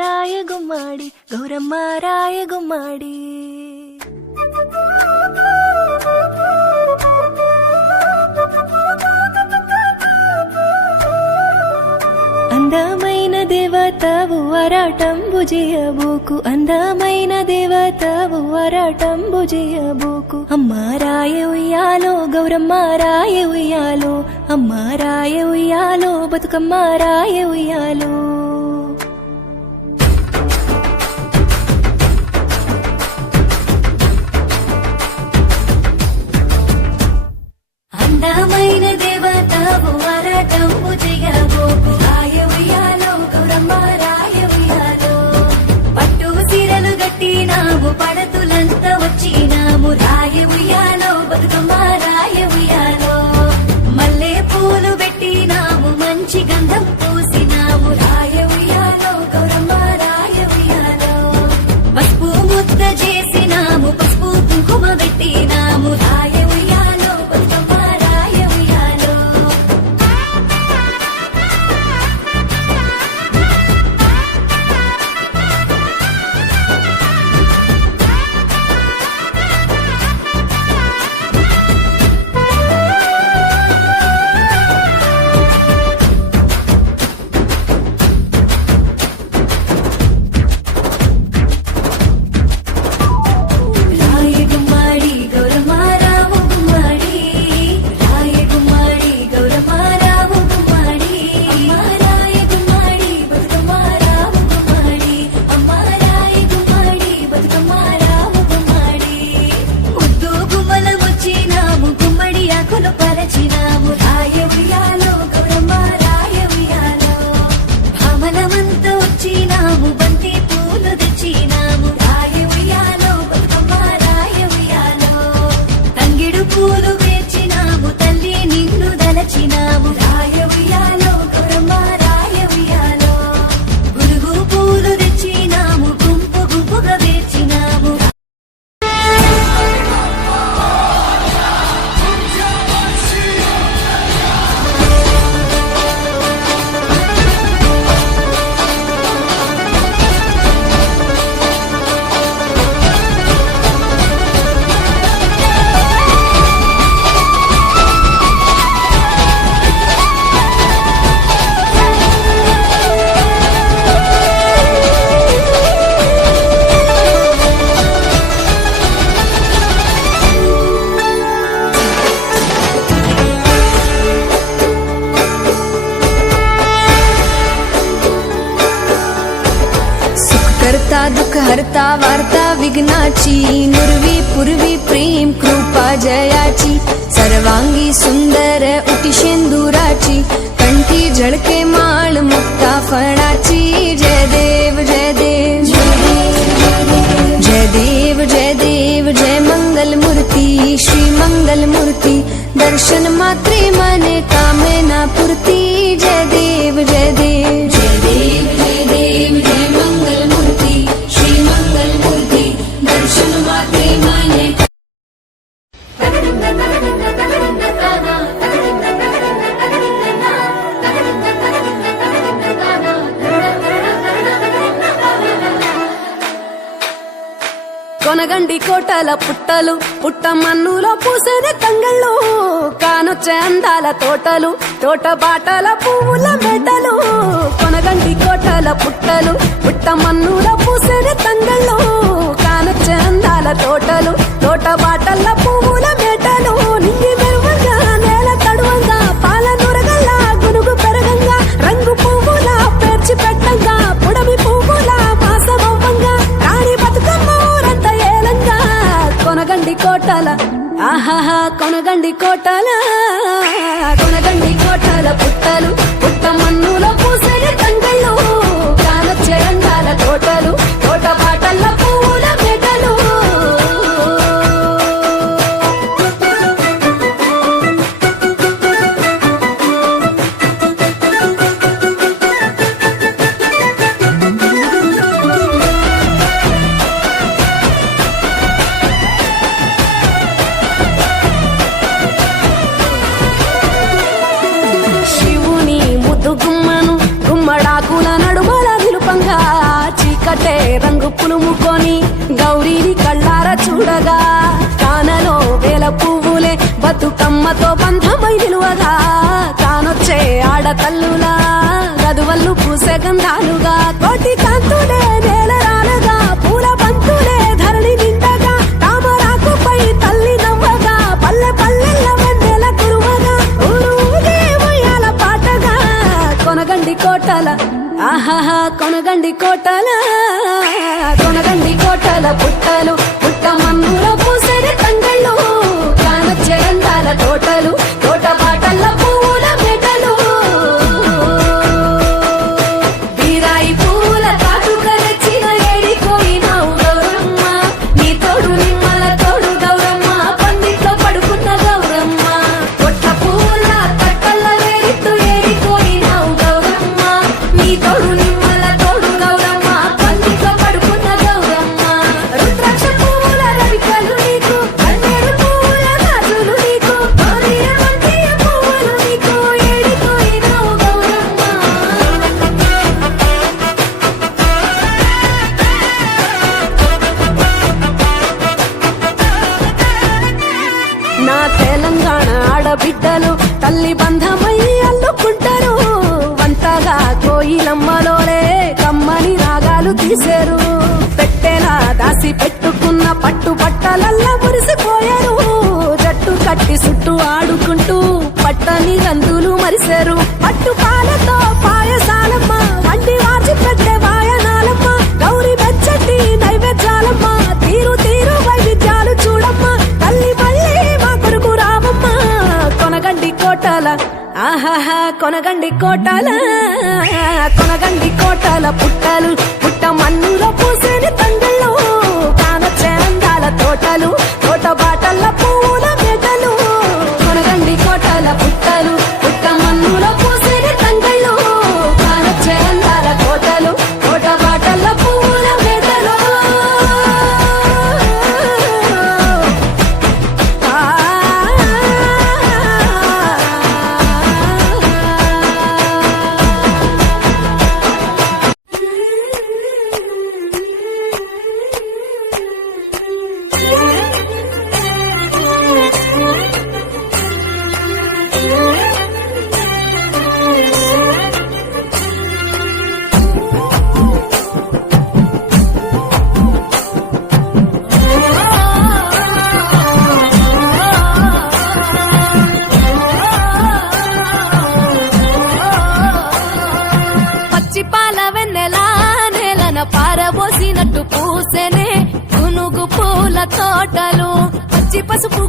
రాయ గుమ్మాడి గౌరమ్మ రాయ గుమ్మాడి. అందమైన దేవతవు అరాటంబు చేయబోకు, అందమైన దేవతవు అరాటంబు చేయబోకు. అమ్మ రాయ ఉయ్యాలో గౌరమ్మ రాయ ఉయ్యాలో, అమ్మ రాయ ఉయ్యాలో బతుకమ్మ రాయ ఉయ్యాలో. అందమైన దేవతవు అరాటంబు చేయబోకు, రాయ ఉయ్యాలో గౌరమ్మ రాయ ఉయ్యాలో. పట్టు సీరలు గట్టినాము పడతులంతా వచ్చినాము, రాయ ఉయ్యాలో బతుకమ్మ రాయ ఉయ్యాలో. మల్లె పూలు పెట్టినాము మంచి గంధం పూసినాము, రాయ ఉయ్యాలో గౌరమ్మ రాయ ఉయ్యాలో. పసుపు ముద్ద చేసినాము పసుపు కుంకుమ పెట్టినాము, రాయ ఉయ్యాలో బతుకమ్మ రాయ ఉయ్యాలో. రాయ గుమ్మాడి గౌరమ్మ రావు గుమ్మాడి, రాయ గుమ్మాడి గౌరమ్మ రావు గుమ్మాడి. అమ్మ రాయ గుమ్మాడి బతుకమ్మ రావు గుమ్మాడి, అమ్మ రాయ గుమ్మాడి బతుకమ్మ రావు గుమ్మాడి. ముద్దు గుమ్మల వచ్చినాము గుమ్మడి ఆకులు పరచినాము, రాయ ఉయ్యాలో గౌరమ్మ రాయ ఉయ్యాలో. భామనమంతా వచ్చినాము బంతి పూలు తెచ్చినాము, రాయ ఉయ్యాలో బతుకమ్మ రాయ ఉయ్యాలో. తంగిడు పూలు వేచినాము తల్లి నిన్ను దలచినాము, రాయ ఉయ్యాలో గౌరమ్మ రాయ ఉయ్యాలో. గురుగు పూలు తెచ్చినాము గుంపు గుంపుగా వేచినాము. करता दुख हरता वार्ता विघ्नाची, नुरवी पूर्वी प्रेम कृपा जयाची. सर्वांगी सुंदर उटी शेंदुराची, कंठी झळके माळ मुक्ता फळाची. जय देव जय देव जय देव जय देव जय मंगल मूर्ती श्री मंगल मूर्ती. दर्शन मात्रे मने कामना पूर्ती. जय देव जय देव जय देव जय देव जय मंगल मूर्ती श्री मंगल मूर्ती. दर्शन मात्रे मने కొనగండి కోటల పుట్టలు పుట్ట మన్నులో పూసిన తంగళ్ళు, కానొచ్చే అందాల తోటలు తోట బాటల పువ్వుల మెడలు. కొనగండి కోటల పుట్టలు పుట్ట మన్నులో పూసిన తంగళ్ళు, కానొచ్చే అందాల తోటలు తోట బాటల పువ్వుల మెడలు. నింగి మెరువంగా నేల తడువంగా పాల నూరగల్లా గునుగు పెరగంగా, రంగు పువ్వుల పేర్చి పెట్టంగా పుడమి పువ్వుల మాసమవ్వంగా, రాణి బతుకమ్మ ఊరంతా ఏలంగా. కొనగండి కోటల ఆహాహా కొనగండి కోటల, కొనగండి కోటల పుట్టలు పుట్ట మన్నులో పూసిన తంగళ్ళు, కానొచ్చే అందాల తోటలు తోట బాటల పువ్వుల మెడలు. శివుని బతుకమ్మతో బంధమై నిలువగా కానొచ్చే ఆడతల్లులా గదువల్లు పూసే గంధాలుగా కోటి కాంతులే నేల రానగా పూల బంతులే ధరణి నిండగా తామరాకుపై తల్లి నవ్వగా పల్లె పల్లెల్ల వెన్నెల కురువగా ఊరు ఊగే ఉయ్యాల పాటగా కొనగండి కోటల ఆహాహా కొనగండి కోటల కొనగండి కోటల పుట్టలు పుట్ట మన్నుల పూసరి తంగళ్ళు కానొచ్చే అందాల తోటలు తోట బాటల్ల పూల మెటలు బీరాయి పూల కాటుక తెచ్చిన ఏడిపోయినావు గౌరమ్మ నీ తోడు నిమ్మల తోడు గౌరమ్మ పందిట్లో పడుకున్న గౌరమ్మ కొట్ట పూల కట్టల్ల వేరిత్తు ఏడిపోయినావు గౌరమ్మ నీ తోడు నిమ్మల తోడు గౌరమ్మ పందిట్లో పడుకున్న గౌరమ్మ రుద్రాక్ష పూల రవికలు నీకు కన్నేరు పూల గాజులు నీకు కోరియ మంచియ పువ్వులు నీకు ఏడిపోయినావు గౌరమ్మ నా తెలంగాణ ఆడబిడ్డలు తల్లి బంధమై అల్లుకుంటారు వంటగా కోయిలమ్మలోనే కమ్మని రాగాలు తీశారు పెట్టేలా దాసి పెట్టుకున్న పట్టు బట్టలల్ల మురిసిపోయారు జట్టు కట్టి చుట్టూ ఆడుకుంటూ పట్టని రందులు మరిశారు పట్టు పాలతో పాయసాలమ్మ వండి వాచి పెట్టే వాయనాలమ్మ గౌరి మెచ్చటి నైవేద్యాలమ్మ తీరు తీరు వైవిధ్యాలు చూడమ్మ తల్లి మళ్ళీ మా కొడుకు రామమ్మ కొనగండి కోటల ఆహాహా కొనగండి కోటల కొనగండి కోటల పుట్టలు పుట్ట మన్నులో పూసేని తంగళ్ళు కానొచ్చే అందాల తోటలు తోట బాటల్ల పూల మెటలు కొనగండి కోటల పుట్టలు పుట్ట మన్నులో పూసేని తంగళ్ళు కానొచ్చే అందాల తోటలు తోట బాటల్ల పూల మెటలు పచ్చి పాల వెన్నెలా నేలన పారబోసినట్టు పూసెనే గునుగు పూల తోటలు పచ్చి పసుపు